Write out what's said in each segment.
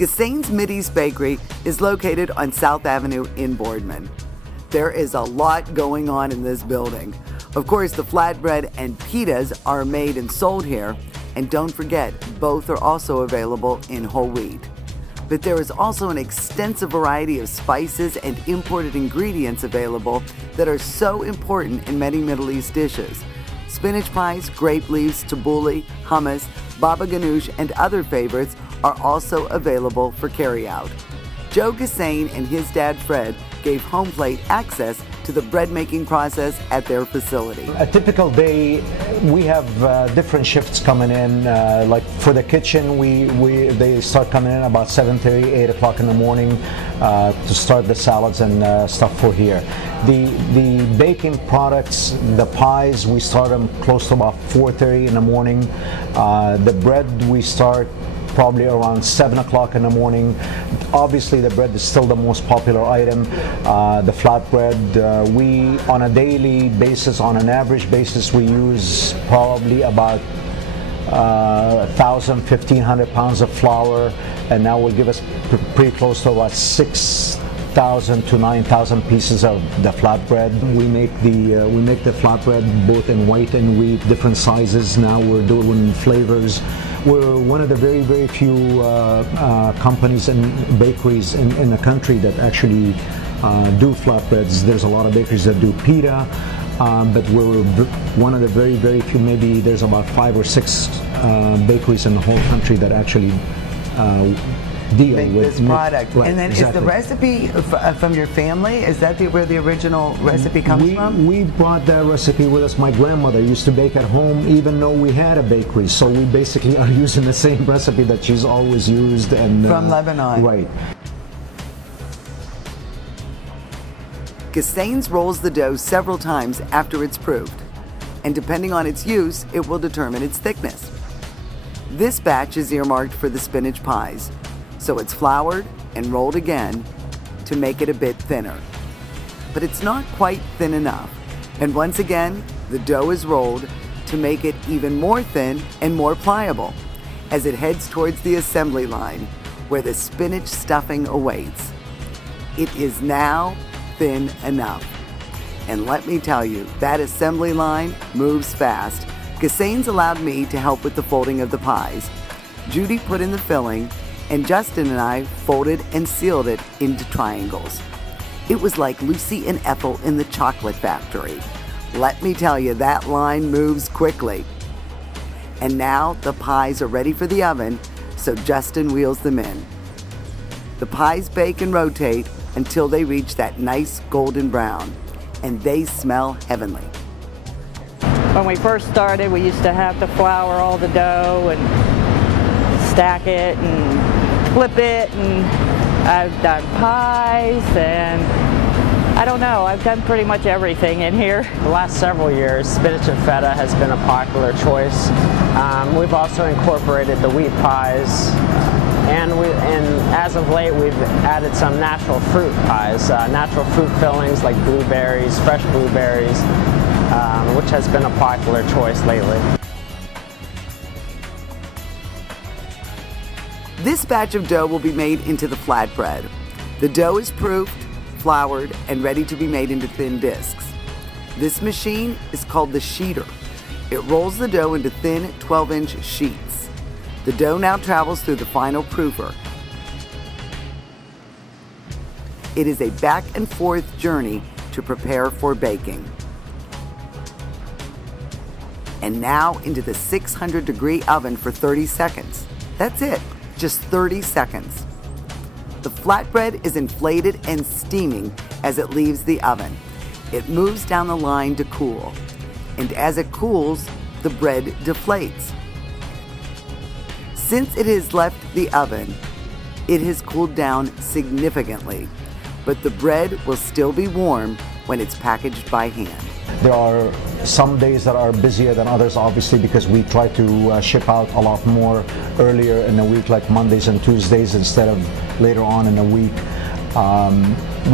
Ghossain's Mideast Bakery is located on South Avenue in Boardman. There is a lot going on in this building. Of course, the flatbread and pitas are made and sold here, and don't forget, both are also available in whole wheat. But there is also an extensive variety of spices and imported ingredients available that are so important in many Middle East dishes. Spinach pies, grape leaves, tabbouleh, hummus, baba ganoush, and other favorites are also available for carryout. Joe Ghossain and his dad Fred gave Homeplate access to the bread making process at their facility. A typical day, we have different shifts coming in. Like for the kitchen, they start coming in about 7:30, 8 o'clock in the morning to start the salads and stuff for here. The baking products, the pies, we start them close to about 4:30 in the morning. The bread, we start probably around 7 o'clock in the morning. Obviously the bread is still the most popular item. The flatbread, we on a daily basis, on an average basis, we use probably about 1,000, 1,500 pounds of flour, and that will give us pretty close to about 6,000 to 9,000 pieces of the flatbread. We make the flatbread both in white and wheat, different sizes. Now we're doing flavors. We're one of the very, very few companies and bakeries in the country that actually do flatbreads. There's a lot of bakeries that do pita, but we're one of the very, very few. Maybe there's about 5 or 6 bakeries in the whole country that actually deal make with this product. Right, and then exactly. Is the recipe from your family? Is that where the original recipe comes from? We brought that recipe with us. My grandmother used to bake at home even though we had a bakery, so we basically are using the same recipe that she's always used. And from Lebanon. Right. Ghossain's rolls the dough several times after it's proved, and depending on its use, it will determine its thickness. This batch is earmarked for the spinach pies, so it's floured and rolled again to make it a bit thinner. But it's not quite thin enough, and once again, the dough is rolled to make it even more thin and more pliable as it heads towards the assembly line where the spinach stuffing awaits. It is now thin enough. And let me tell you, that assembly line moves fast. Ghossain's allowed me to help with the folding of the pies. Judy put in the filling, and Justin and I folded and sealed it into triangles. It was like Lucy and Ethel in the chocolate factory. Let me tell you, that line moves quickly. And now the pies are ready for the oven, so Justin wheels them in. The pies bake and rotate until they reach that nice golden brown, and they smell heavenly. When we first started, we used to have to flour all the dough and stack it and flip it, and I've done pies, and I don't know, I've done pretty much everything in here. The last several years, spinach and feta has been a popular choice. We've also incorporated the wheat pies, and as of late we've added some natural fruit pies, natural fruit fillings like blueberries, fresh blueberries, which has been a popular choice lately. This batch of dough will be made into the flatbread. The dough is proofed, floured, and ready to be made into thin discs. This machine is called the sheeter. It rolls the dough into thin 12-inch sheets. The dough now travels through the final proofer. It is a back and forth journey to prepare for baking. And now into the 600-degree oven for 30 seconds. That's it. Just 30 seconds. The flatbread is inflated and steaming as it leaves the oven. It moves down the line to cool, and as it cools, the bread deflates. Since it has left the oven, it has cooled down significantly, but the bread will still be warm when it's packaged by hand. There are some days that are busier than others, obviously, because we try to ship out a lot more earlier in the week, like Mondays and Tuesdays instead of later on in the week.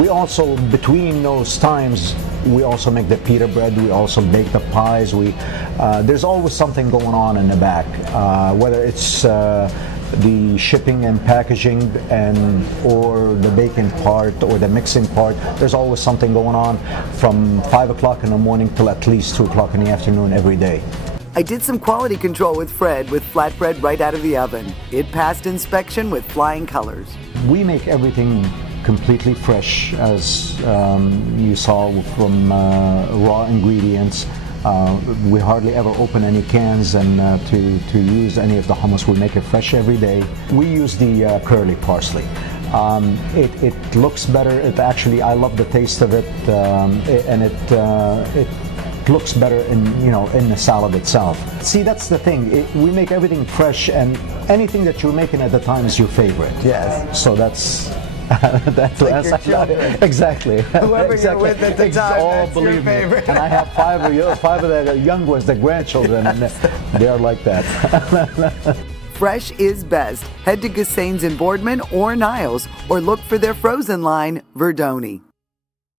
We also, between those times, we also make the pita bread, we also bake the pies. There's always something going on in the back, whether it's the shipping and packaging or the baking part or the mixing part, there's always something going on from 5 o'clock in the morning till at least 2 o'clock in the afternoon every day. I did some quality control with Fred with flatbread right out of the oven. It passed inspection with flying colors. We make everything completely fresh, as you saw, from raw ingredients. We hardly ever open any cans, and to use any of the hummus, we make it fresh every day. We use the curly parsley. It looks better. I love the taste of it, and it looks better in the salad itself. See, that's the thing. We make everything fresh, and anything that you're making at the time is your favorite. Yes. So that's like your children. Exactly. Whoever you're with at the time, that's your favorite. And I have five of the young ones, the grandchildren, and they are like that. Fresh is best. Head to Ghossain's in Boardman or Niles, or look for their frozen line, Verdoni.